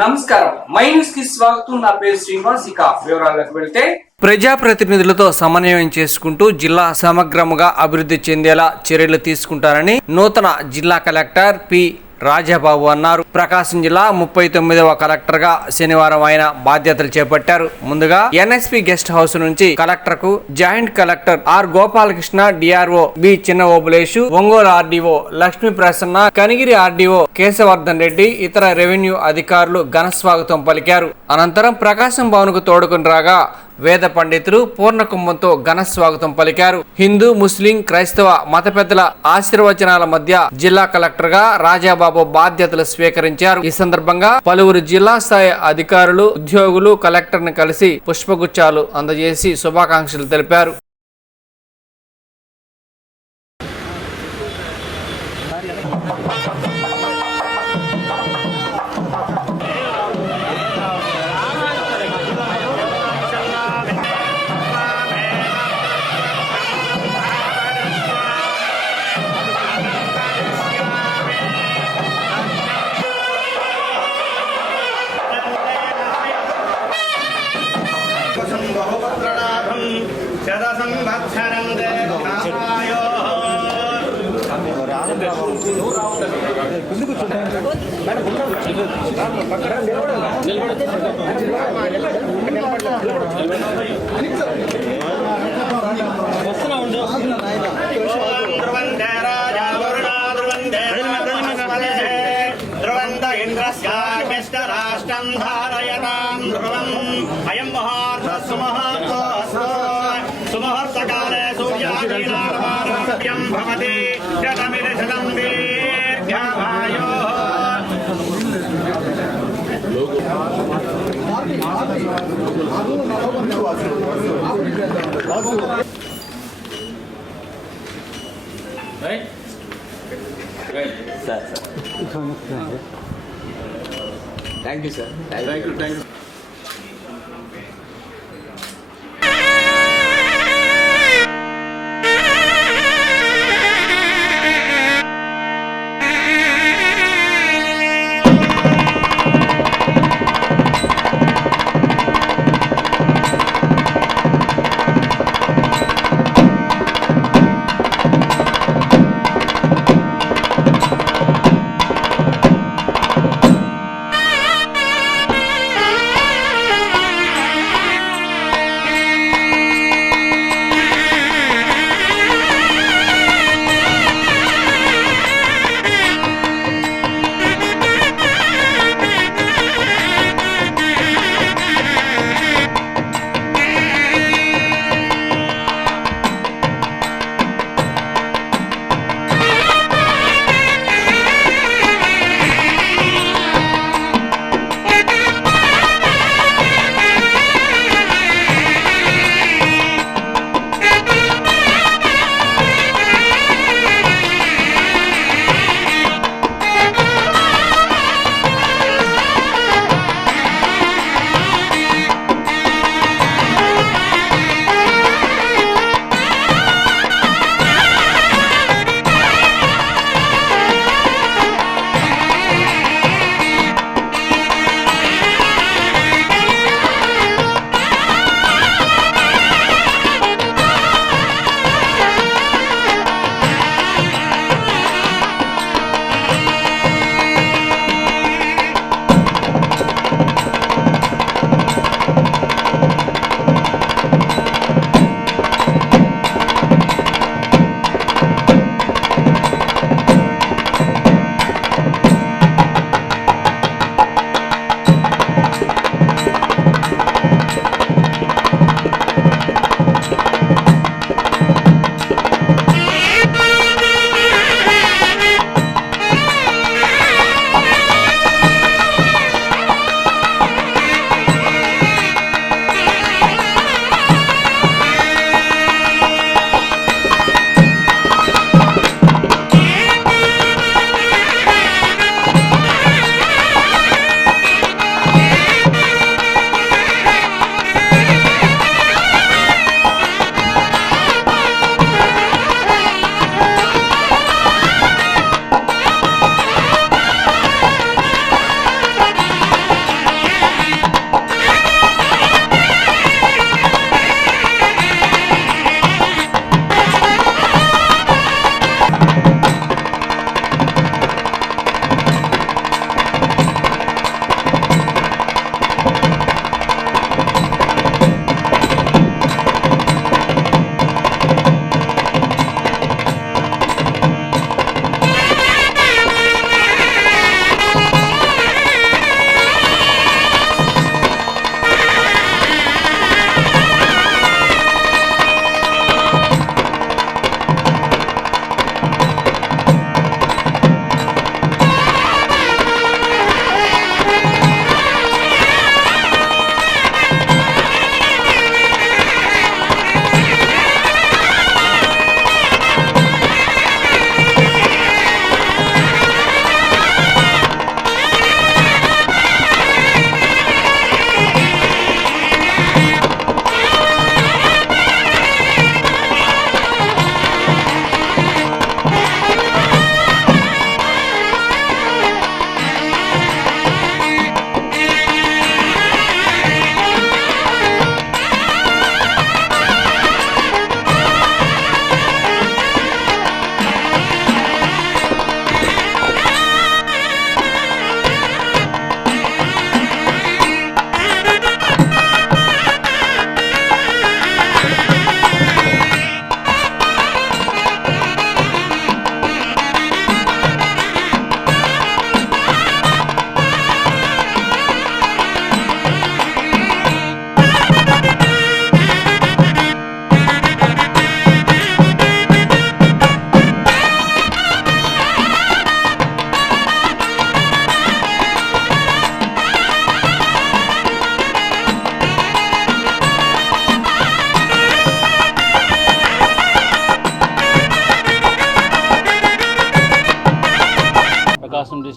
నమస్కారం, my news కి స్వాగతం. నా పేరు శ్రీనివాస్. ఇక వివరాలకు వెళ్తే, ప్రజాప్రతినిధులతో సమన్వయం చేసుకుంటూ జిల్లా సమగ్రముగా అభివృద్ధి చెందేలా చర్యలు తీసుకుంటారని నూతన జిల్లా కలెక్టర్ పి రాజాబాబు అన్నారు. ప్రకాశం జిల్లా 39వ కలెక్టర్ గా శనివారం ఆయన బాధ్యతలు చేపట్టారు. ముందుగా ఎన్ఎస్పి గెస్ట్ హౌస్ నుంచి కలెక్టర్ కు joint collector R Gopalakrishna, DRO B Chinna Obulesu, Ongole RDO Lakshmi Prasanna, Kanigiri RDO Kesavardhan Reddy, ఇతర రెవెన్యూ అధికారులు ఘన స్వాగతం పలికారు. అనంతరం ప్రకాశం భవన్ కు తోడుకుని రాగా వేద పండితులు పూర్ణ కుంభంతో ఘన స్వాగతం పలికారు. హిందూ, ముస్లిం, క్రైస్తవ మత పెద్దల ఆశీర్వచనాల మధ్య జిల్లా కలెక్టర్ గా రాజాబాబు బాధ్యతలు స్వీకరించారు. ఈ సందర్భంగా పలువురు జిల్లా స్థాయి అధికారులు, ఉద్యోగులు కలెక్టర్ ను కలిసి పుష్పగుచ్చాలు అందజేసి శుభాకాంక్షలు తెలిపారు. సుమహర్తకాలే సూర్యాదీనారమారాభ్యం భవతి శతమిదశతం దీర్ఘాయో. Thank you, sir. Thank you.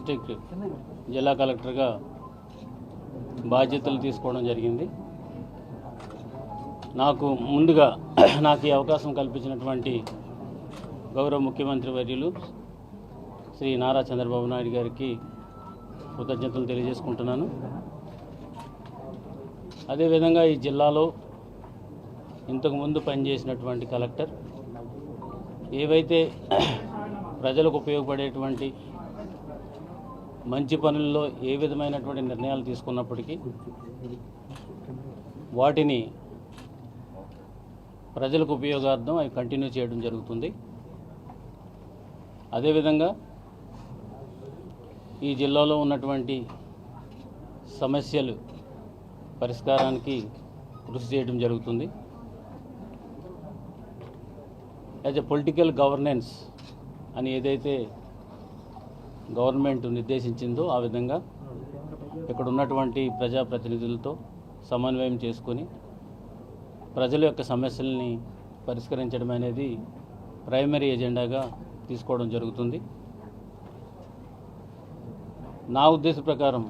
District జిల్లా కలెక్టర్గా బాధ్యతలు తీసుకోవడం జరిగింది. ముందుగా నాకు ఈ అవకాశం కల్పించినటువంటి గౌరవ ముఖ్యమంత్రి వర్యులు శ్రీ నారా చంద్రబాబు నాయుడు గారికి కృతజ్ఞతలు తెలియజేసుకుంటున్నాను. అదేవిధంగా ఈ జిల్లాలో ఇంతకుముందు పనిచేసినటువంటి కలెక్టర్ ఏవైతే ప్రజలకు ఉపయోగపడేటువంటి మంచి పనుల్లో ఏ విధమైనటువంటి నిర్ణయాలు తీసుకున్నప్పటికీ వాటిని ప్రజలకు ఉపయోగార్థం అవి కంటిన్యూ చేయడం జరుగుతుంది. అదేవిధంగా ఈ జిల్లాలో ఉన్నటువంటి సమస్యలు పరిష్కారానికి కృషి చేయడం జరుగుతుంది. యాజ్ ఎ పొలిటికల్ గవర్నెన్స్ అని ఏదైతే గవర్నమెంట్ నిర్దేశించిందో ఆ విధంగా ఇక్కడ ఉన్నటువంటి ప్రజాప్రతినిధులతో సమన్వయం చేసుకొని ప్రజల యొక్క సమస్యల్ని పరిష్కరించడం అనేది ప్రైమరీ ఎజెండాగా తీసుకోవడం జరుగుతుంది. నా ఉద్దేశ ప్రకారం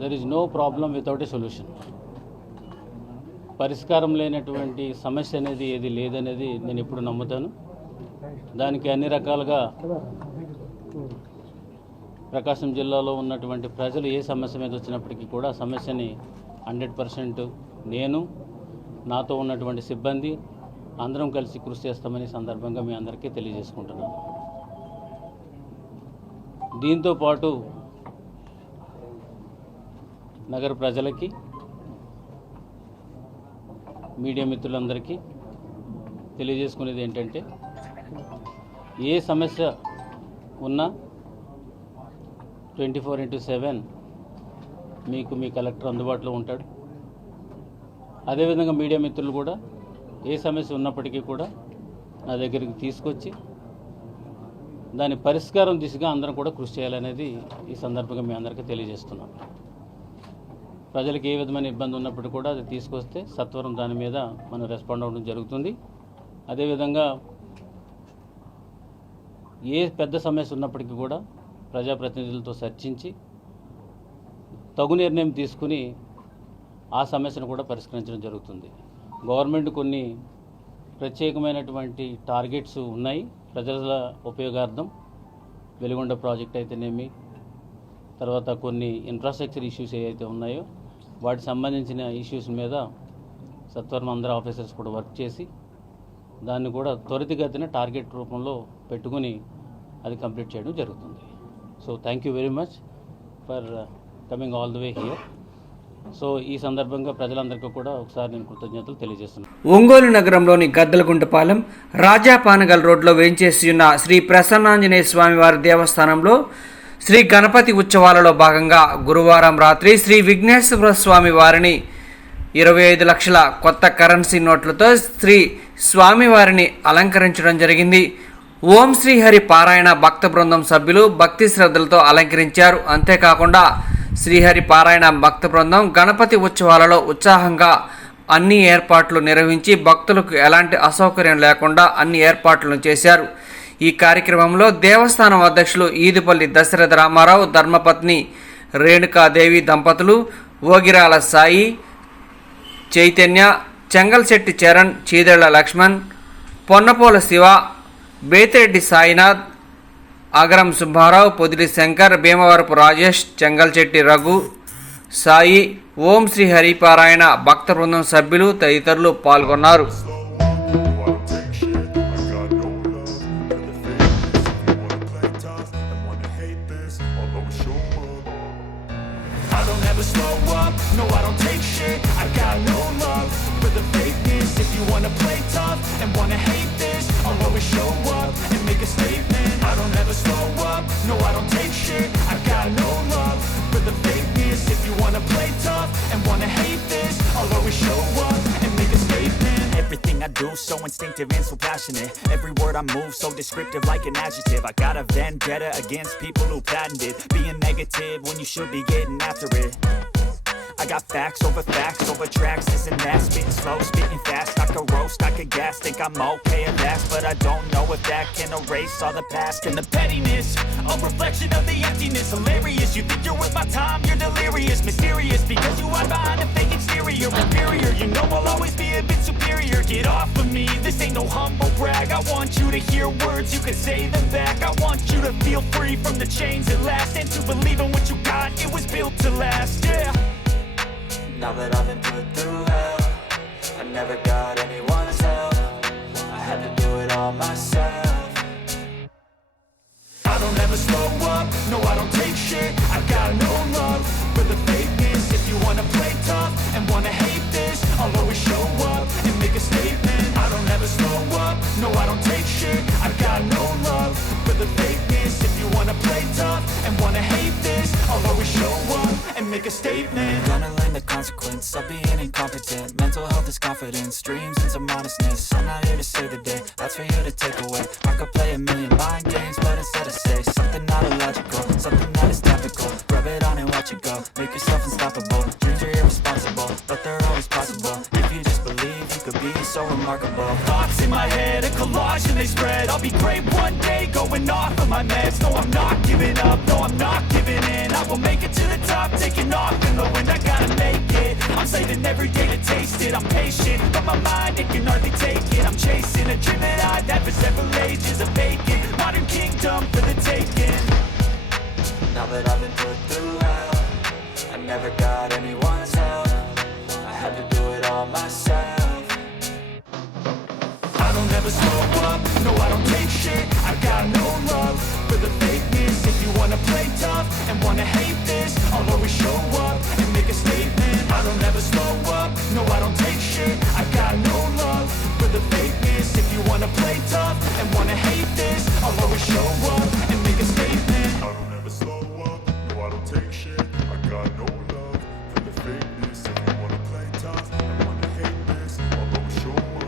there is no problem without a solution. పరిష్కారం లేనటువంటి సమస్య అనేది ఏది లేదనేది నేను ఎప్పుడు నమ్ముతాను. దానికి అన్ని రకాలుగా ప్రకాశం జిల్లాలో ఉన్నటువంటి ప్రజలు ఏ సమస్య మీద వచ్చినప్పటికీ కూడా సమస్యని 100% నేను నాతో ఉన్నటువంటి సిబ్బంది అందరం కలిసి కృషి చేస్తామని సందర్భంగా మీ అందరికీ తెలియజేసుకుంటున్నాను. దీంతో పాటు నగర ప్రజలకి మీడియా మిత్రులందరికీ తెలియజేసుకునేది ఏంటంటే ఏ సమస్య ఉన్నా 24/7 మీకు మీ కలెక్టర్ అందుబాటులో ఉంటాడు. అదేవిధంగా మీడియా మిత్రులు కూడా ఏ సమస్య ఉన్నప్పటికీ కూడా నా దగ్గరికి తీసుకొచ్చి దాని పరిష్కారం దిశగా అందరం కూడా కృషి చేయాలనేది ఈ సందర్భంగా మీ అందరికీ తెలియజేస్తున్నాను. ప్రజలకు ఏ విధమైన ఇబ్బంది ఉన్నప్పటికీ కూడా అది తీసుకొస్తే సత్వరం దాని మీద మనం రెస్పాండ్ అవ్వడం జరుగుతుంది. అదేవిధంగా ఏ పెద్ద సమస్య ఉన్నప్పటికీ కూడా ప్రజాప్రతినిధులతో చర్చించి తగు నిర్ణయం తీసుకుని ఆ సమస్యను కూడా పరిష్కరించడం జరుగుతుంది. గవర్నమెంట్ కొన్ని ప్రత్యేకమైనటువంటి టార్గెట్స్ ఉన్నాయి ప్రజల ఉపయోగార్థం. వెలుగొండ ప్రాజెక్ట్ అయితేనేమి, తర్వాత కొన్ని ఇన్ఫ్రాస్ట్రక్చర్ ఇష్యూస్ ఏవైతే ఉన్నాయో వాటికి సంబంధించిన ఇష్యూస్ మీద సత్వరం అందరూ ఆఫీసర్స్ కూడా వర్క్ చేసి దాన్ని కూడా త్వరితగతిన టార్గెట్ రూపంలో పెట్టుకుని అది కంప్లీట్ చేయడం జరుగుతుంది. So thank you very much for coming all the way here. So ఈ సందర్భంగా ప్రజలందరికీ కూడా ఒకసారి నేను కృతజ్ఞతలు తెలియజేస్తున్నాను. ఒంగోలు నగరంలోని గద్దలగుంటపాలెం రాజాపానగల్ రోడ్లో వేంచేసి ఉన్న శ్రీ ప్రసన్నాంజనేయ స్వామివారి దేవస్థానంలో శ్రీ గణపతి ఉత్సవాలలో భాగంగా గురువారం రాత్రి శ్రీ విఘ్నేశ్వర స్వామి వారిని 25 లక్షల కొత్త కరెన్సీ నోట్లతో శ్రీ స్వామివారిని అలంకరించడం జరిగింది. ఓం శ్రీహరి పారాయణ భక్త బృందం సభ్యులు భక్తి శ్రద్ధలతో అలంకరించారు. అంతేకాకుండా శ్రీహరి పారాయణ భక్త బృందం గణపతి ఉత్సవాలలో ఉత్సాహంగా అన్ని ఏర్పాట్లు నిర్వహించి భక్తులకు ఎలాంటి అసౌకర్యం లేకుండా అన్ని ఏర్పాట్లను చేశారు. ఈ కార్యక్రమంలో దేవస్థానం అధ్యక్షులు ఈదుపల్లి దశరథ రామారావు, ధర్మపత్ని రేణుకాదేవి దంపతులు, ఓగిరాల సాయి, చైతన్య, చెంగల్శెట్టి చరణ్, చీదెళ్ల లక్ష్మణ్, పొన్నపోల శివ, బేతిరెడ్డి సాయినాథ్, అగరం సుబ్బారావు, పొదిలి శంకర్, భీమవరపు రాజేష్, చెంగల్శెట్టి రఘు, సాయి, ఓం శ్రీ హరిపారాయణ భక్త బృందం సభ్యులు తదితరులు పాల్గొన్నారు. Everything I do so instinctive and so passionate. Every word I move so descriptive like an adjective. I got a vendetta against people who patented being negative when you should be getting after it. I got facts over tracks, isn't that spitting slow, spitting fast, I could roast, I could gas, think I'm okay at last, but I don't know if that can erase all the past and the pettiness, a reflection of the emptiness, hilarious, you think you're worth my time, you're delirious, mysterious, because you hide behind a fake exterior, inferior, you know I'll always be a bit superior, get off of me, this ain't no humble brag, I want you to hear words, you can say them back, I want you to feel free from the chains at last, and to believe in what you got, it was built to last, yeah. Now that I've been put through hell, I never got anyone's help, I had to do it all myself. I don't ever slow up, no I don't take shit, I got no love for the fakeness. If you wanna play tough and wanna hate this, I'll always show up and make a statement. I don't ever slow up, no I don't take shit, I got no love for the fakeness. If you wanna play tough and wanna hate this, I'll always show up and make a statement. Gonna learn the consequence of being incompetent. Mental health is confidence, dreams and some honestness. I'm not here to save the day, that's for you to take away. I could play a million mind games, but instead I say something not illogical, something that is topical. Rub it on and watch it go, make yourself unstoppable. Dreams are irresponsible, but they're always possible. If you just believe, you could be so remarkable. Thoughts in my head, a collage and they spread. I'll be great one day, going off of my meds. No, I'm not giving up, no, I'm not giving in. I will make it to the top, taking off in the wind. I gotta make it, I'm saving every day to taste it. I'm patient, but my mind, it can hardly take it. I'm chasing a dream that I've had for several ages. A vacant, modern kingdom for the taking. Now that I've been put through hell, I never got anyone's help, I had to do it all myself. I don't ever slow up, no I don't take shit, I got no love for the fakeness. If you wanna play tough and wanna hate this, I'll always show up and make a statement. I don't ever slow up, no I don't take shit, I got no love for the fakeness. If you wanna play tough and wanna hate this, I'll always show up and make a statement. I don't ever slow up, no I don't take shit, I got no love for the fakeness. If you wanna play tough and wanna hate this, I'll always show up.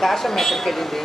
Sasha ఎక్కడికి వెళ్ళింది?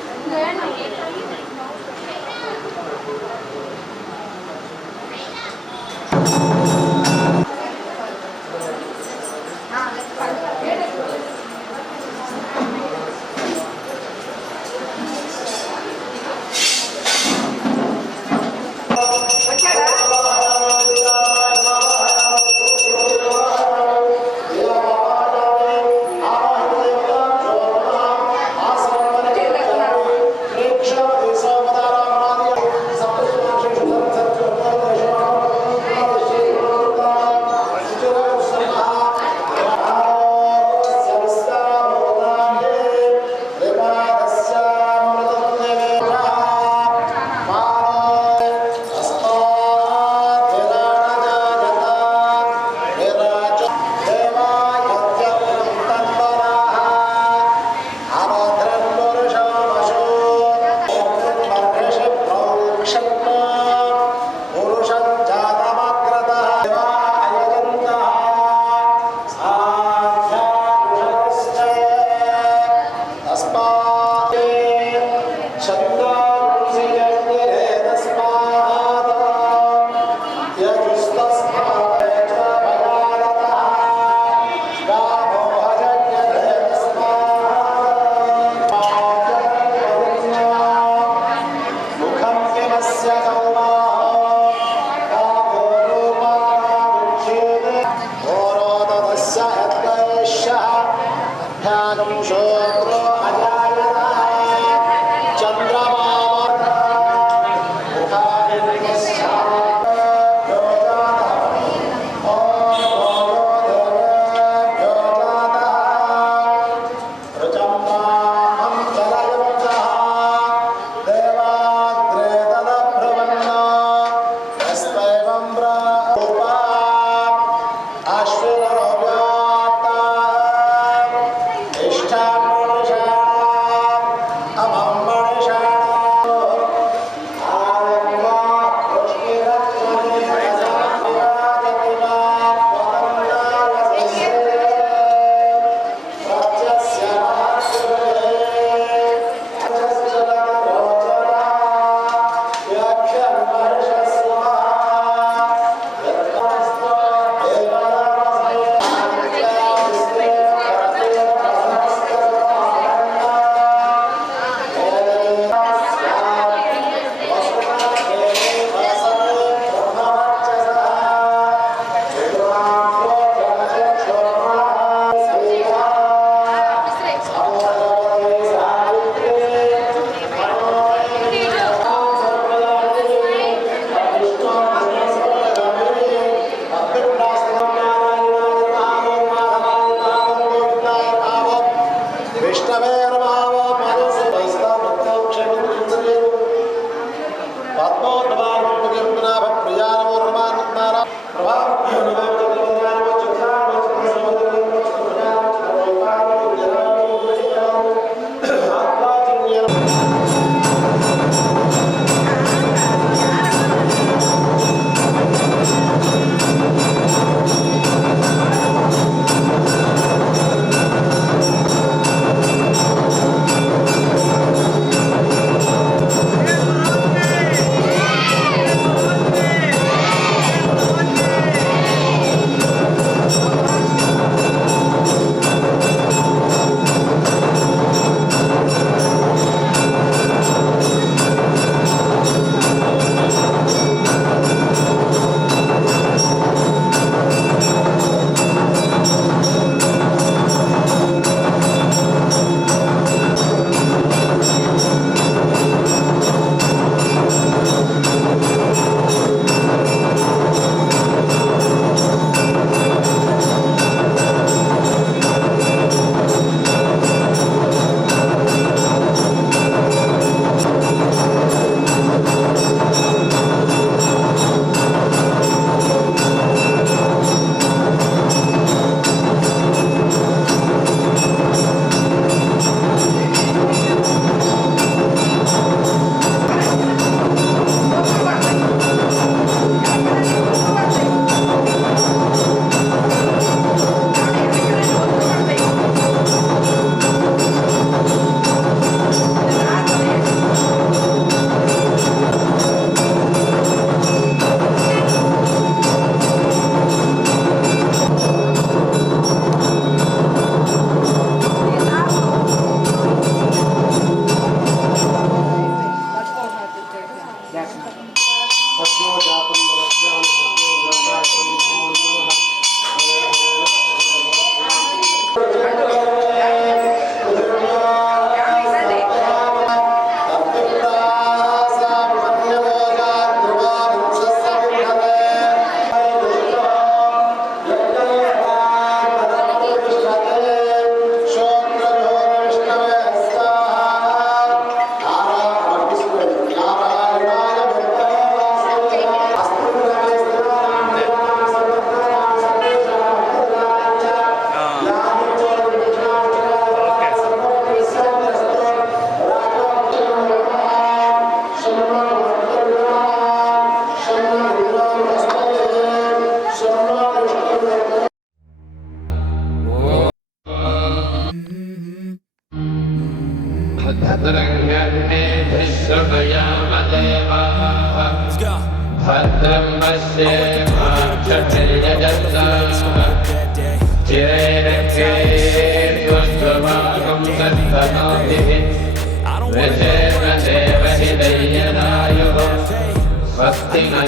Swasti na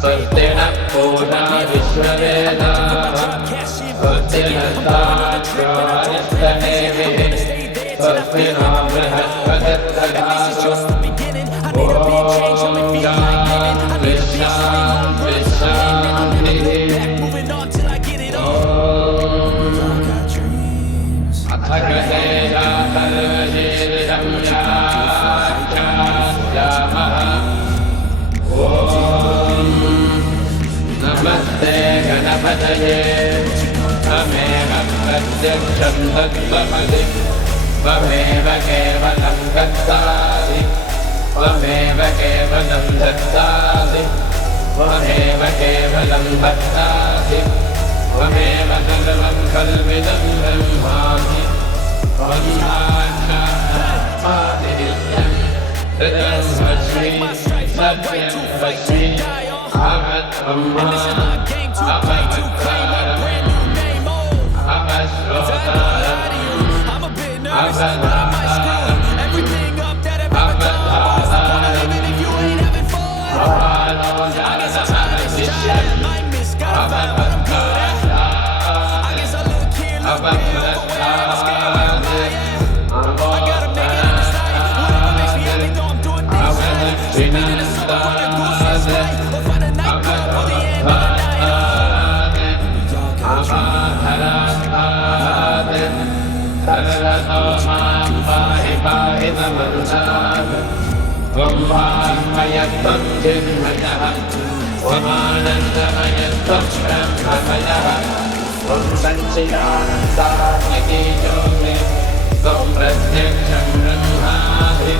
Swasti na Puna Vishwaveda स्वस्ति नस्ताभ्यो अरिष्टनेमिः स्वस्ति no बृहस्पतिर्दधातु नमस्ते गणपतये त्वमेव प्रत्यक्षं तत्त्वमसि त्वमेव केवलं गच्छासि त्वमेव केवलं दत्तासि त्वमेव केवलं भक्तासि त्वमेव सर्वं कल्पितं ब्रह्मासि त्वं साक्षादादिनित्यं ऋतं वच्मि सत्यं वच्मि अहत्वं त्वं चिन्मयः त्वमानन्दमयत्वं ब्रह्ममयः त्वं सच्चिदानन्दात्मकीयोगि त्वं प्रत्यक्षं ब्रह्मासि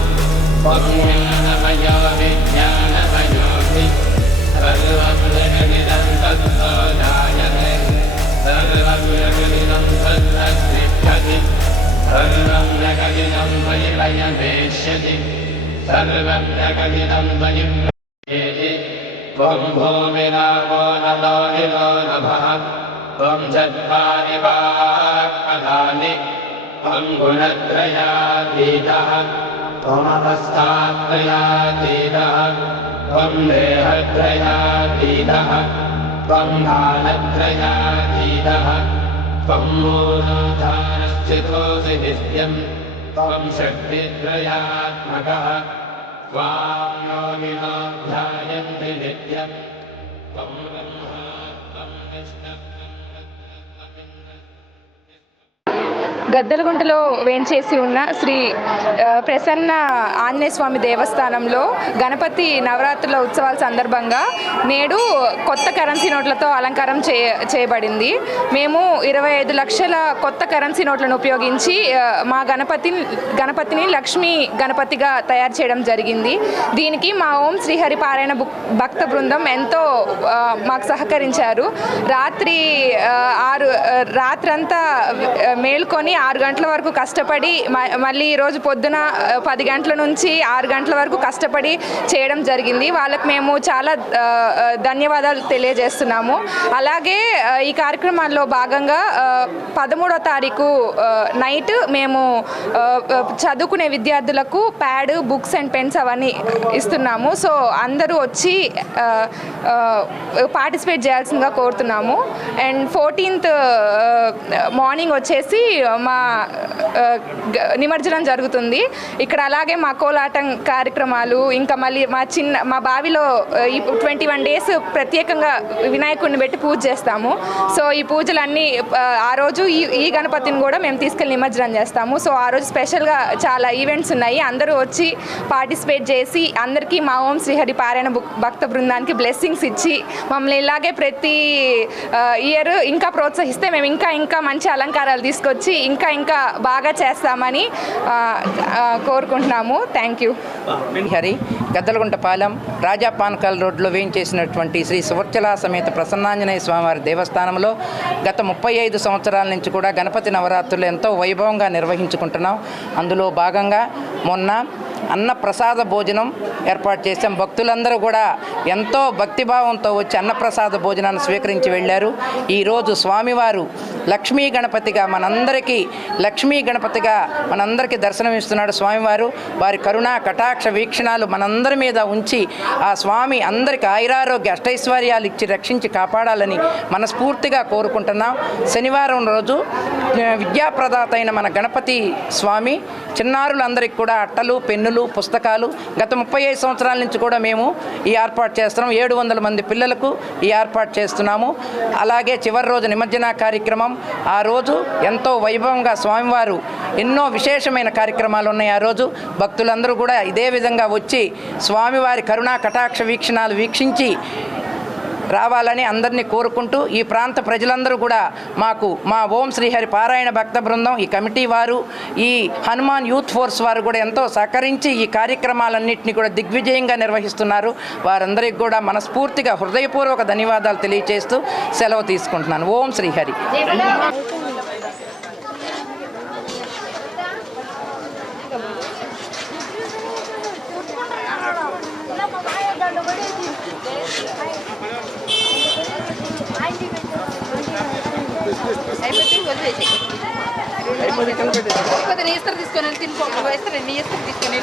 त्वं ज्ञानमयो विज्ञानमयोऽसि सर्वं जगदिदं तत्तो जायते सर्वं जगदिदं तन्नतिष्ठति सर्वं जगदिदं मयि लयमेष्यति सर्वं जगदिदं मयि प्रवेशि त्वं भूमिरापो नलो निलो नभः त्वं चत्वारि वाक्पदानि त्वं गुणत्रयातीतः त्वमवस्थात्रयातीतः त्वं देहत्रयातीतः त्वं कालत्रयातीतः त्वं मूलाधारस्थितोऽसि नित्यं त्वं शक्तित्रयात्मकः त्वां योगिनो ध्यायन्ति नित्यं त्वं ब्रह्मा त्वं विष्णुः గద్దలగుంటలో వేంచేసి ఉన్న శ్రీ ప్రసన్న ఆంజనేయ స్వామి దేవస్థానంలో గణపతి నవరాత్రుల ఉత్సవాల సందర్భంగా నేడు కొత్త కరెన్సీ నోట్లతో అలంకారం చేయబడింది. మేము 25 లక్షల కొత్త కరెన్సీ నోట్లను ఉపయోగించి మా గణపతిని లక్ష్మీ గణపతిగా తయారు చేయడం జరిగింది. దీనికి మా ఓం శ్రీహరి పారాయణ భక్త బృందం ఎంతో మాకు సహకరించారు. రాత్రంతా మేల్కొని 6 గంటల వరకు కష్టపడి మళ్ళీ ఈరోజు పొద్దున 10 గంటల నుంచి 6 గంటల వరకు కష్టపడి చేయడం జరిగింది. వాళ్ళకి మేము చాలా ధన్యవాదాలు తెలియజేస్తున్నాము. అలాగే ఈ కార్యక్రమాల్లో భాగంగా 13వ తారీఖు నైట్ మేము చదువుకునే విద్యార్థులకు ప్యాడ్, బుక్స్ అండ్ పెన్స్ అవన్నీ ఇస్తున్నాము. సో అందరూ వచ్చి పార్టిసిపేట్ చేయాల్సిందిగా కోరుతున్నాము. అండ్ 14th మార్నింగ్ వచ్చేసి మా నిమజ్జనం జరుగుతుంది. ఇక్కడ అలాగే మా కోలాటం కార్యక్రమాలు, ఇంకా మళ్ళీ మా బావిలో 21 days ప్రత్యేకంగా వినాయకుడిని పెట్టి పూజ చేస్తాము. సో ఈ పూజలన్నీ ఆ రోజు ఈ గణపతిని కూడా మేము తీసుకెళ్ళి నిమజ్జనం చేస్తాము. సో ఆ రోజు స్పెషల్గా చాలా ఈవెంట్స్ ఉన్నాయి. అందరూ వచ్చి పార్టిసిపేట్ చేసి అందరికీ మా ఓం శ్రీహరి పారాయణ భక్త బృందానికి బ్లెస్సింగ్స్ ఇచ్చి మమ్మల్ని ఇలాగే ప్రతి ఇయర్ ఇంకా ప్రోత్సహిస్తే మేము ఇంకా మంచి అలంకారాలు తీసుకొచ్చి ఇంకా బాగా చేస్తామని కోరుకుంటున్నాము. Thank you. హరి గద్దలగుంటపాలెం రాజాపానకల్ రోడ్లో వేయించేసినటువంటి శ్రీ సువర్చలా సమేత ప్రసన్నాంజనేయ స్వామివారి దేవస్థానంలో గత 35 సంవత్సరాల నుంచి కూడా గణపతి నవరాత్రులు ఎంతో వైభవంగా నిర్వహించుకుంటున్నాం. అందులో భాగంగా మొన్న అన్నప్రసాద భోజనం ఏర్పాటు చేశాం. భక్తులందరూ కూడా ఎంతో భక్తిభావంతో వచ్చి అన్నప్రసాద భోజనాన్ని స్వీకరించి వెళ్ళారు. ఈరోజు స్వామివారు లక్ష్మీ గణపతిగా మనందరికీ దర్శనమిస్తున్నాడు స్వామివారు. వారి కరుణా కటాక్ష వీక్షణాలు మనందరి మీద ఉంచి ఆ స్వామి అందరికి ఆయురారోగ్య అష్టైశ్వర్యాలు ఇచ్చి రక్షించి కాపాడాలని మనస్ఫూర్తిగా కోరుకుంటున్నాం. శనివారం రోజు విద్యాప్రదాత అయిన మన గణపతి స్వామి చిన్నారులందరికీ కూడా అట్టలు, పెన్నులు, పుస్తకాలు గత 35 సంవత్సరాల నుంచి కూడా మేము ఈ ఏర్పాటు చేస్తున్నాం. 700 మంది పిల్లలకు ఈ ఏర్పాటు చేస్తున్నాము. అలాగే చివరి రోజు నిమజ్జన కార్యక్రమం. ఆ రోజు ఎంతో వైభవంగా స్వామివారు ఎన్నో విశేషమైన కార్యక్రమాలు ఉన్నాయి. ఆ రోజు భక్తులందరూ కూడా ఇదే విధంగా వచ్చి స్వామివారి కరుణా కటాక్ష వీక్షణాలు వీక్షించి రావాలని అందరినీ కోరుకుంటూ ఈ ప్రాంత ప్రజలందరూ కూడా మా ఓం శ్రీహరి పారాయణ భక్త బృందం, ఈ కమిటీ వారు, ఈ హనుమాన్ యూత్ ఫోర్స్ వారు కూడా ఎంతో సహకరించి ఈ కార్యక్రమాలన్నింటినీ కూడా దిగ్విజయంగా నిర్వహిస్తున్నారు. వారందరికీ కూడా మనస్ఫూర్తిగా హృదయపూర్వక ధన్యవాదాలు తెలియజేస్తూ సెలవు తీసుకుంటున్నాను. ఓం శ్రీహరి. తీసుకొని తీసుకొని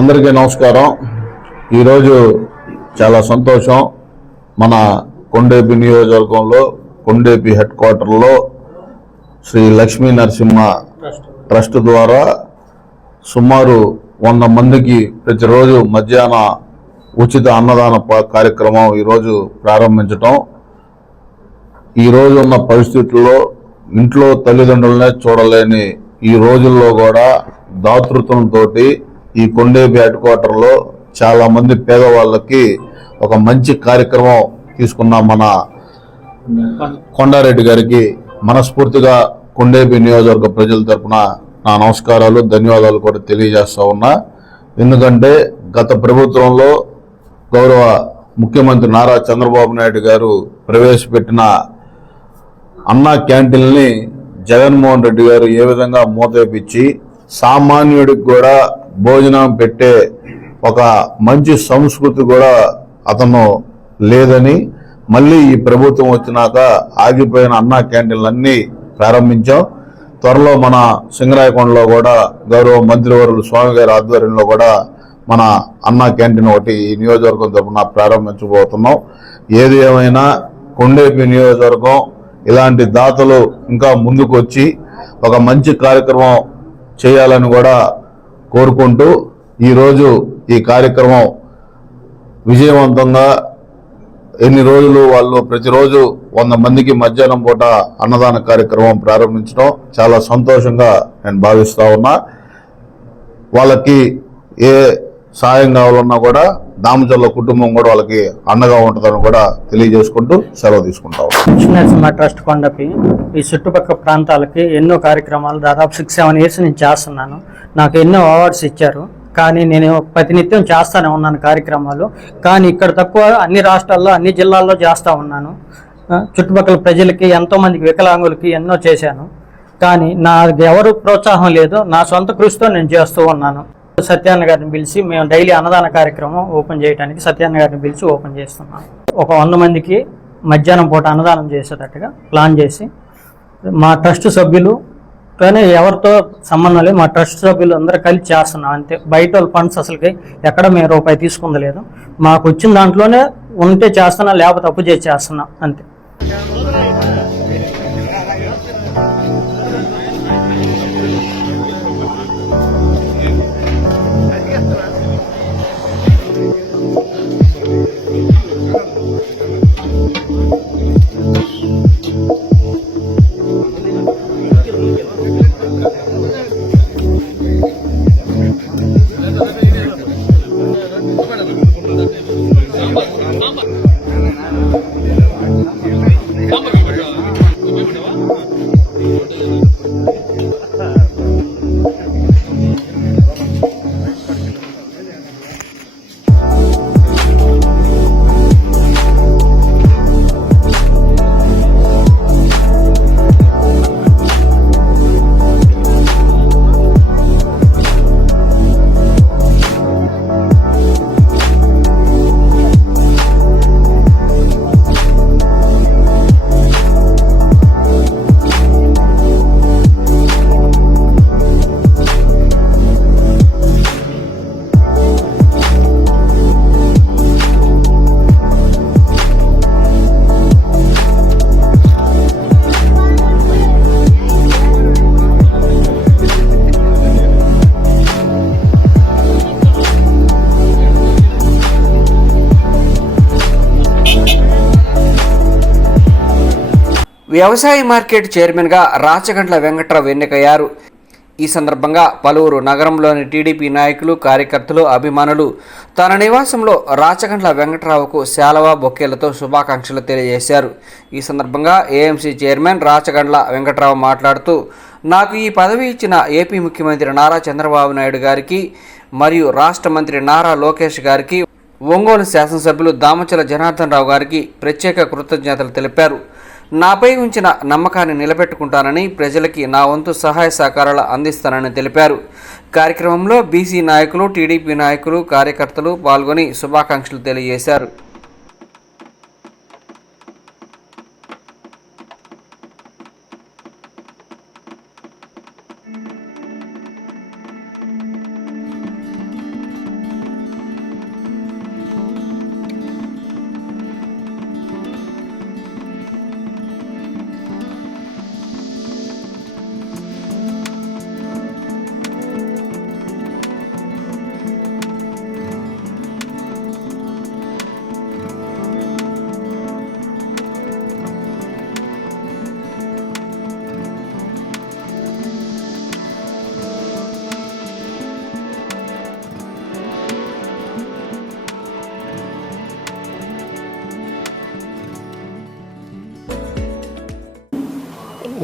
అందరికీ నమస్కారం. ఈరోజు చాలా సంతోషం. మన కొండేపి నియోజకవర్గంలో కొండేపి హెడ్ క్వార్టర్లో శ్రీ లక్ష్మీ నరసింహ ట్రస్ట్ ద్వారా సుమారు 100 మందికి ప్రతిరోజు మధ్యాహ్న ఉచిత అన్నదాన కార్యక్రమం ఈరోజు ప్రారంభించటం. ఈరోజు ఉన్న పరిస్థితుల్లో ఇంట్లో తల్లిదండ్రులనే చూడలేని ఈ రోజుల్లో కూడా దాతృత్వంతో ఈ కొండేపి హెడ్ క్వార్టర్లో చాలా మంది పేదవాళ్ళకి ఒక మంచి కార్యక్రమం తీసుకున్న మన కొండారెడ్డి గారికి మనస్ఫూర్తిగా కొండేపి నియోజకవర్గ ప్రజల తరపున నా నమస్కారాలు, ధన్యవాదాలు కూడా తెలియజేస్తా ఉన్నా. ఎందుకంటే గత ప్రభుత్వంలో గౌరవ ముఖ్యమంత్రి నారా చంద్రబాబు నాయుడు గారు ప్రవేశపెట్టిన అన్నా క్యాంటీన్ని జగన్మోహన్ రెడ్డి గారు ఏ విధంగా మూతేపించి సామాన్యుడికి కూడా భోజనం పెట్టే ఒక మంచి సంస్కృతి కూడా అతను లేదని, మళ్ళీ ఈ ప్రభుత్వం వచ్చినాక ఆగిపోయిన అన్నా క్యాంటీన్లన్నీ ప్రారంభించాం. త్వరలో మన సింగరాయకొండలో కూడా గౌరవ మంత్రివర్యులు స్వామి గారి ఆధ్వర్యంలో కూడా మన అన్నా క్యాంటీన్ ఒకటి ఈ నియోజకవర్గం తరఫున ప్రారంభించబోతున్నాం. ఏది ఏమైనా కొండేపి నియోజకవర్గం ఇలాంటి దాతలు ఇంకా ముందుకు వచ్చి ఒక మంచి కార్యక్రమం చేయాలని కూడా కోరుకుంటూ ఈరోజు ఈ కార్యక్రమం విజయవంతంగా ఎన్ని రోజులు వాళ్ళు ప్రతిరోజు 100 మందికి మధ్యాహ్నం పూట అన్నదాన కార్యక్రమం ప్రారంభించడం చాలా సంతోషంగా నేను భావిస్తా ఉన్నా. వాళ్ళకి ఏ సాయం కావాలన్నా కూడా దామచర్ల కుటుంబం కూడా వాళ్ళకి అండగా ఉంటుందని కూడా తెలియజేసుకుంటూ సెలవు తీసుకుంటా నరసింహ ట్రస్ట్ కొండపి ఈ చుట్టుపక్కల ప్రాంతాలకి ఎన్నో కార్యక్రమాలు దాదాపు 6-7 ఇయర్స్ నుంచి చేస్తున్నాను. నాకు ఎన్నో అవార్డ్స్ ఇచ్చారు. కానీ నేను ప్రతినిత్యం చేస్తూనే ఉన్నాను కార్యక్రమాలు. కానీ ఇక్కడ తక్కువ, అన్ని రాష్ట్రాల్లో అన్ని జిల్లాల్లో చేస్తూ ఉన్నాను. చుట్టుపక్కల ప్రజలకి, ఎంతోమందికి వికలాంగులకి ఎన్నో చేశాను. కానీ నాకు ఎవరు ప్రోత్సాహం లేదు. నా సొంత కృషితో నేను చేస్తూ ఉన్నాను. సత్యాన్న గారిని పిలిచి మేము డైలీ అన్నదాన కార్యక్రమం ఓపెన్ చేయడానికి సత్యాన్న గారిని పిలిచి ఓపెన్ చేస్తున్నాం. ఒక 100 మందికి మధ్యాహ్నం పూట అన్నదానం చేసేటట్టుగా ప్లాన్ చేసి మా ట్రస్ట్ సభ్యులు కానీ ఎవరితో సంబంధం లేదు, మా ట్రస్ట్ సభ్యులు అందరూ కలిసి చేస్తున్నాం అంతే. బయట వాళ్ళ ఫండ్స్ అసలుకి ఎక్కడ మేము రూపాయి తీసుకుంది లేదు. మాకు వచ్చిన దాంట్లోనే ఉంటే చేస్తున్నాం, లేకపోతే అప్పు చేసి చేస్తున్నాం అంతే. వ్యవసాయ మార్కెట్ చైర్మన్గా రాచగండ్ల వెంకట్రావు ఎన్నికయ్యారు. ఈ సందర్భంగా పలువురు నగరంలోని టీడీపీ నాయకులు, కార్యకర్తలు, అభిమానులు తన నివాసంలో రాచగండ్ల వెంకట్రావుకు శాలువా, బొకేలతో శుభాకాంక్షలు తెలియజేశారు. ఈ సందర్భంగా ఏఎంసీ చైర్మన్ రాచగండ్ల వెంకట్రావు మాట్లాడుతూ, నాకు ఈ పదవి ఇచ్చిన ఏపీ ముఖ్యమంత్రి నారా చంద్రబాబు నాయుడు గారికి మరియు రాష్ట్ర మంత్రి నారా లోకేష్ గారికి, ఒంగోలు శాసనసభ్యులు దామచల జనార్దన్ రావు గారికి ప్రత్యేక కృతజ్ఞతలు తెలిపారు. నాపై ఉంచిన నమ్మకాన్ని నిలబెట్టుకుంటానని, ప్రజలకి నా వంతు సహాయ సహకారాలు అందిస్తానని తెలిపారు. కార్యక్రమంలో బీసీ నాయకులు, టీడీపీ నాయకులు, కార్యకర్తలు పాల్గొని శుభాకాంక్షలు తెలియజేశారు.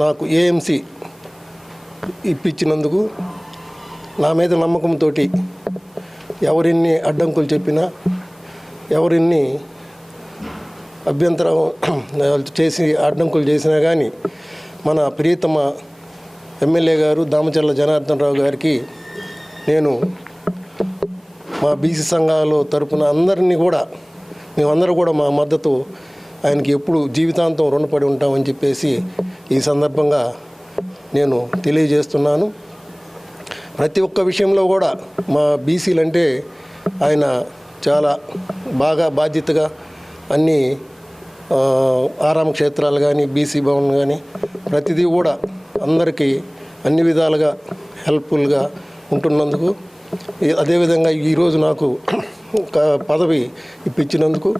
నాకు ఏఎంసీ ఇప్పించినందుకు నా మీద నమ్మకంతో ఎవరిన్ని అడ్డంకులు చెప్పినా, ఎవరిన్ని అభ్యంతరం చేసి అడ్డంకులు చేసినా కానీ మన ప్రియతమ ఎమ్మెల్యే గారు దామచర్ల జనార్దన్ రావు గారికి నేను మా బీసీ సంఘాల తరపున అందరినీ కూడా మేమందరూ కూడా మా మద్దతు ఆయనకి ఎప్పుడు జీవితాంతం రుణపడి ఉంటామని చెప్పేసి ఈ సందర్భంగా నేను తెలియజేస్తున్నాను. ప్రతి ఒక్క విషయంలో కూడా మా బీసీలు అంటే ఆయన చాలా బాగా బాధ్యతగా అన్ని ఆరామ క్షేత్రాలు కానీ, బీసీ భవన్ కానీ ప్రతిదీ కూడా అందరికీ అన్ని విధాలుగా హెల్ప్ఫుల్గా ఉంటున్నందుకు, అదేవిధంగా ఈరోజు నాకు పదవి ఇప్పించినందుకు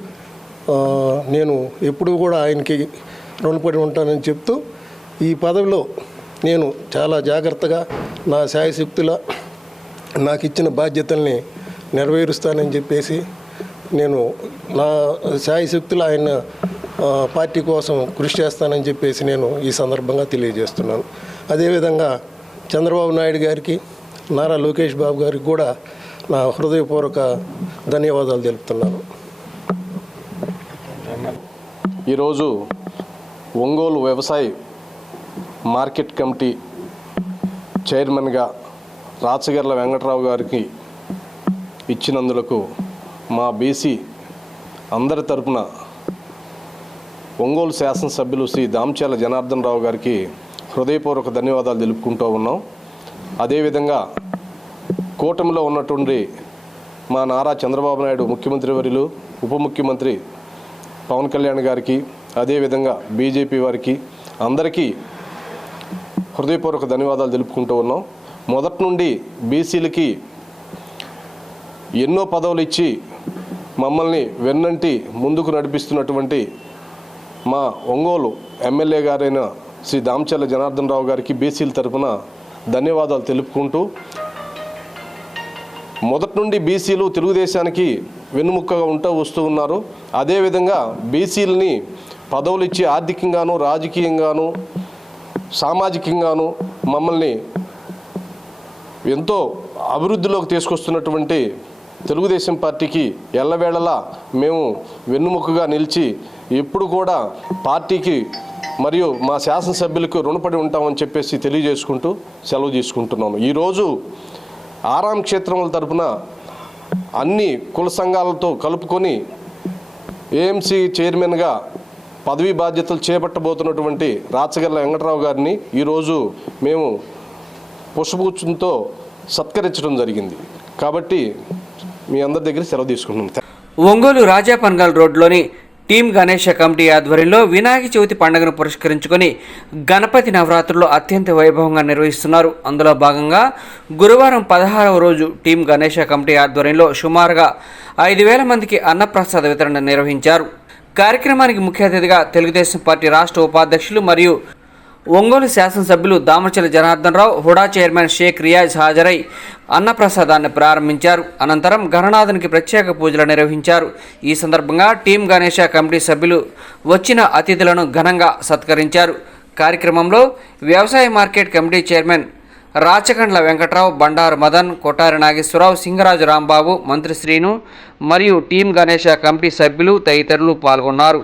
నేను ఎప్పుడూ కూడా ఆయనకి రుణపడి ఉంటానని చెప్తూ, ఈ పదవిలో నేను చాలా జాగ్రత్తగా నా శాయశక్తుల నాకు ఇచ్చిన బాధ్యతల్ని నెరవేరుస్తానని చెప్పేసి నేను నా శాయశక్తులు ఆయన పార్టీ కోసం కృషి చేస్తానని చెప్పేసి నేను ఈ సందర్భంగా తెలియజేస్తున్నాను. అదేవిధంగా చంద్రబాబు నాయుడు గారికి, నారా లోకేష్ బాబు గారికి కూడా నా హృదయపూర్వక ధన్యవాదాలు తెలుపుతున్నాను. ఈరోజు ఒంగోలు వ్యవసాయ మార్కెట్ కమిటీ చైర్మన్గా రాచగర్ల వెంకట్రావు గారికి ఇచ్చినందులకు మా బీసీ అందరి తరపున ఒంగోలు శాసనసభ్యులు శ్రీ దామచర్ల జనార్దన్ రావు గారికి హృదయపూర్వక ధన్యవాదాలు తెలుపుకుంటూ ఉన్నాం. అదేవిధంగా కూటమిలో ఉన్నటువంటి మా నారా చంద్రబాబు నాయుడు ముఖ్యమంత్రి వర్యులు, ఉప ముఖ్యమంత్రి పవన్ కళ్యాణ్ గారికి, అదేవిధంగా బీజేపీ వారికి అందరికీ హృదయపూర్వక ధన్యవాదాలు తెలుపుకుంటూ ఉన్నాం. మొదటి నుండి బీసీలకి ఎన్నో పదవులు ఇచ్చి మమ్మల్ని వెన్నంటి ముందుకు నడిపిస్తున్నటువంటి మా ఒంగోలు ఎమ్మెల్యే గారైన శ్రీ దామచర్ల జనార్దన్ రావు గారికి బీసీల తరఫున ధన్యవాదాలు తెలుపుకుంటూ, మొదటి నుండి బీసీలు తెలుగుదేశానికి వెన్నుముక్కగా వస్తూ ఉన్నారు. అదేవిధంగా బీసీలని పదవులు ఇచ్చి ఆర్థికంగాను, రాజకీయంగాను, సామాజికంగాను మమ్మల్ని ఎంతో అభివృద్ధిలోకి తీసుకొస్తున్నటువంటి తెలుగుదేశం పార్టీకి ఎల్లవేళలా మేము వెన్నుముకగా నిలిచి ఎప్పుడు కూడా పార్టీకి మరియు మా శాసనసభ్యులకు రుణపడి ఉంటామని చెప్పేసి తెలియజేసుకుంటూ సెలవు తీసుకుంటున్నాను. ఈరోజు ఆరాం క్షేత్రముల తరపున అన్ని కుల సంఘాలతో కలుపుకొని ఏఎంసీ చైర్మన్గా పదవీ బాధ్యతలు చేపట్టబోతున్నటువంటి రాచగర్ల వెంకట్రావు గారిని ఈరోజు మేము పుష్పగుచ్చంతో సత్కరించడం జరిగింది. కాబట్టి మీ అందరి దగ్గర సెలవు తీసుకుంటున్నాం. ఒంగోలు రాజాపన్గల్ రోడ్లోని టీం గణేష కమిటీ ఆధ్వర్యంలో వినాయక చవితి పండుగను పురస్కరించుకొని గణపతి నవరాత్రులు అత్యంత వైభవంగా నిర్వహిస్తున్నారు. అందులో భాగంగా గురువారం 16వ రోజు టీం గణేష కమిటీ ఆధ్వర్యంలో సుమారుగా 5,000 మందికి అన్నప్రసాద వితరణ నిర్వహించారు. కార్యక్రమానికి ముఖ్య అతిథిగా తెలుగుదేశం పార్టీ రాష్ట్ర ఉపాధ్యక్షులు మరియు ఒంగోలు శాసనసభ్యులు దామచర్ల జనార్దన్ రావు, హుడా చైర్మన్ షేక్ రియాజ్ హాజరై అన్నప్రసాదాన్ని ప్రారంభించారు. అనంతరం గణనాథునికి ప్రత్యేక పూజలు నిర్వహించారు. ఈ సందర్భంగా టీం గణేష కమిటీ సభ్యులు వచ్చిన అతిథులను ఘనంగా సత్కరించారు. కార్యక్రమంలో వ్యవసాయ market committee chairman Rachakandla Venkatrao, Bandaru Madan, Kottari Nageswararao, Singaraju Rambabu, Mantri Srinu మరియు టీం గణేష కమిటీ సభ్యులు తదితరులు పాల్గొన్నారు.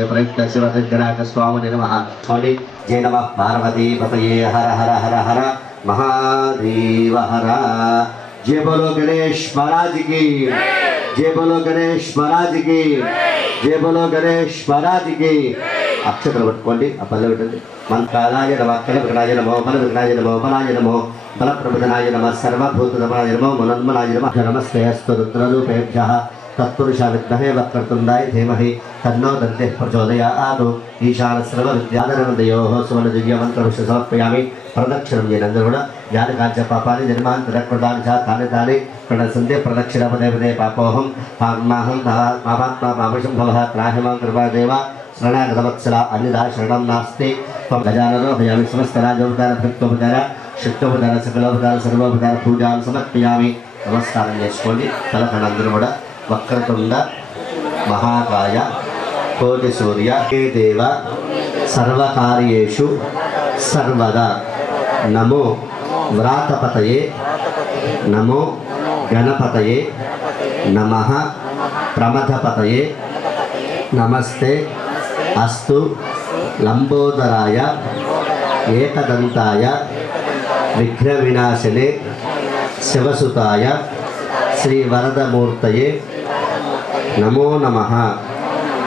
శ్రీమన్నారాయణ ప్రయుక్త శివగణాక స్వామి నమః. జయ నమః పార్వతీ పతయే హర హర హర హర महादेव हरा. जय बोलो गणेश महाराज की, जय बोलो गणेश महाराज की, जय बोलो गणेश महाराज की. अक्षत्र पट्टुकोंడి ఆ పల్లె పెట్టండి. మంత్రాలయ నమః కలవిఘ్నాయ నమః బలవిఘ్నాయ నమః బలాయ నమః బలప్రభుదనాయ నమః సర్వభూతదమనాయ నమః మనన్మనాయ నమః. నమస్తే అస్తు రుద్రరూపేభ్యః तत्पुरुषा विद्महे वक्रतुण्डाय धीमहि तन्नो दन्तिः प्रचोदयात्. ईशानस्रवविद्याधरनदयोः सुवर्णदिव्यमन्त्रं समर्पयामि. प्रदक्षिणं येनन्दर కూడా జ్ఞానకాంచ పాపాని జన్మాంతరకృతాని చ తాని తాని ప్రణసంతే ప్రదక్షిణ పదే పదే పాపోహం పాపమాహం పాపాత్మా పాపశం భవః త్రాహిమాం కృపాదేవ శరణాగతవత్సల అన్యదా శరణం నాస్తి. త్వం గజాననో భయామి సమస్తరాజోపచార భక్తోపచార శక్తోపచార సకలోపచార సర్వోపచార పూజాం సమర్పయామి. నమస్కారం చేసుకోండి. తలకనందరూ కూడా వక్రతుండ మహాకాయ కోటి సూర్య హే దేవ సర్వకార్యేషు సర్వదా నమో వ్రాతపతయే నమో గణపతయే నమః ప్రమథపతయే నమస్తే అస్తు లంబోదరాయ ఏకదంతాయ విఘ్నవినాశనే శివసుతాయ శ్రీ వరదమూర్తయే నమో నమః.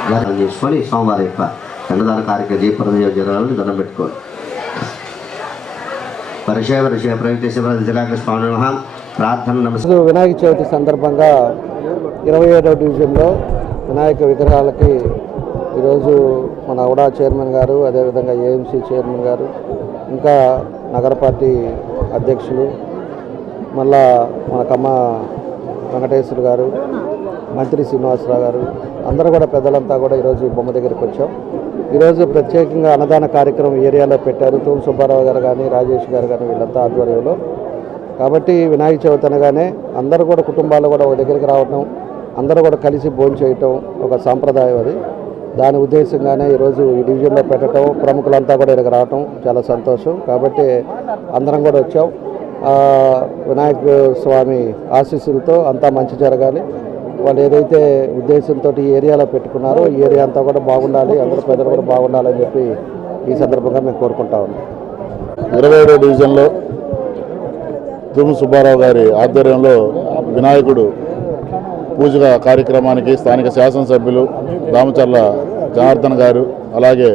వారం చేసుకొని సోమవారం యొక్క అన్నదాన కార్యక్రమ దీపరదేవ జనాలను దండం పెట్టుకోవాలి. పరిచయ ప్రయుక్త స్వామి నమః. ప్రార్థన నమస్కారం. వినాయక చవితి సందర్భంగా 27వ డివిజన్లో వినాయక విగ్రహాలకి ఈరోజు మన ఉడా చైర్మన్ గారు, అదేవిధంగా ఏఎంసీ చైర్మన్ గారు, ఇంకా నగర పార్టీ అధ్యక్షులు, మళ్ళా మన కమ్మ వెంకటేశ్వర గారు, మంత్రి శ్రీనివాసరావు గారు, అందరూ కూడా పెద్దలంతా కూడా ఈరోజు ఈ బొమ్మ దగ్గరికి వచ్చాం. ఈరోజు ప్రత్యేకంగా అన్నదాన కార్యక్రమం ఏరియాలో పెట్టారు. తూము సుబ్బారావు గారు కానీ, రాజేష్ గారు కానీ, వీళ్ళంతా ఆధ్వర్యంలో. కాబట్టి వినాయక చవితి అనగానే అందరూ కూడా కుటుంబాలు కూడా ఒక దగ్గరికి రావటం, అందరూ కూడా కలిసి భోజనం చేయటం ఒక సాంప్రదాయం. అది దాని ఉద్దేశంగానే ఈరోజు ఈ డివిజన్లో పెట్టడం, ప్రముఖులంతా కూడా ఇక్కడికి రావటం చాలా సంతోషం. కాబట్టి అందరం కూడా వచ్చాం. వినాయక స్వామి ఆశీస్సులతో అంతా మంచి జరగాలి. వాళ్ళు ఏదైతే ఉద్దేశంతో ఈ ఏరియాలో పెట్టుకున్నారో ఈ ఏరియా అంతా కూడా బాగుండాలి, అందరూ ప్రజలు కూడా బాగుండాలని చెప్పి ఈ సందర్భంగా మేము కోరుకుంటా ఉన్నాం. 27వ డివిజన్లో తూము సుబ్బారావు గారి ఆధ్వర్యంలో వినాయకుడు పూజ కార్యక్రమానికి స్థానిక శాసనసభ్యులు దామచర్ల జనార్దన్ గారు, అలాగే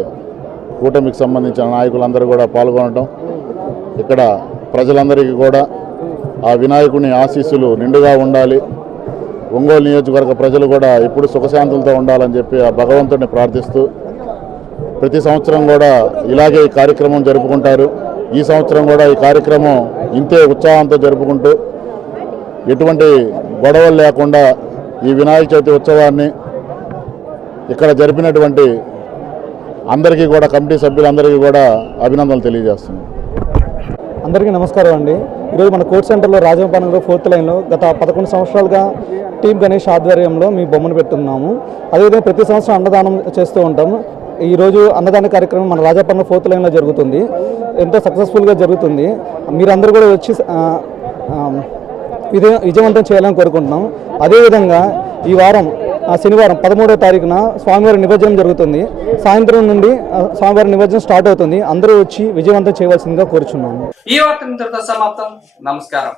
కూటమికి సంబంధించిన నాయకులందరూ కూడా పాల్గొనడం, ఇక్కడ ప్రజలందరికీ కూడా ఆ వినాయకుని ఆశీస్సులు నిండుగా ఉండాలి, ఒంగోలు నియోజకవర్గ ప్రజలు కూడా ఇప్పుడు సుఖశాంతులతో ఉండాలని చెప్పి ఆ భగవంతుడిని ప్రార్థిస్తూ ప్రతి సంవత్సరం కూడా ఇలాగే ఈ కార్యక్రమం జరుపుకుంటారు. ఈ సంవత్సరం కూడా ఈ కార్యక్రమం ఇంతే ఉత్సాహంతో జరుపుకుంటూ ఎటువంటి గొడవలు లేకుండా ఈ వినాయక చవితి ఉత్సవాన్ని ఇక్కడ జరిపినటువంటి అందరికీ కూడా కమిటీ సభ్యులందరికీ కూడా అభినందనలు తెలియజేస్తున్నాం. అందరికీ నమస్కారం అండి. ఈరోజు మన కోర్ట్ సెంటర్లో రాజమపాలెంలో 4th లైన్లో గత 11 సంవత్సరాలుగా టీమ్ గణేష్ ఆధ్వర్యంలో మీ బొమ్మను పెట్టున్నాము. అదేవిధంగా ప్రతి సంవత్సరం అన్నదానం చేస్తూ ఉంటాము. ఈరోజు అన్నదాన కార్యక్రమం మన రాజాపాలెంలో 4th లైన్లో జరుగుతుంది. ఎంతో సక్సెస్ఫుల్గా జరుగుతుంది. మీరందరూ కూడా వచ్చి విజయవంతం చేయాలని కోరుకుంటున్నాం. అదేవిధంగా ఈ వారం శనివారం 13వ తారీఖున స్వామివారి నిమజ్జనం జరుగుతుంది. సాయంత్రం నుండి స్వామివారి నిమజ్జనం స్టార్ట్ అవుతుంది. అందరూ వచ్చి విజయవంతం చేయవలసిందిగా కోరుచున్నాము. ఈ వార్త ఇంతటితో సమాప్తం. నమస్కారం.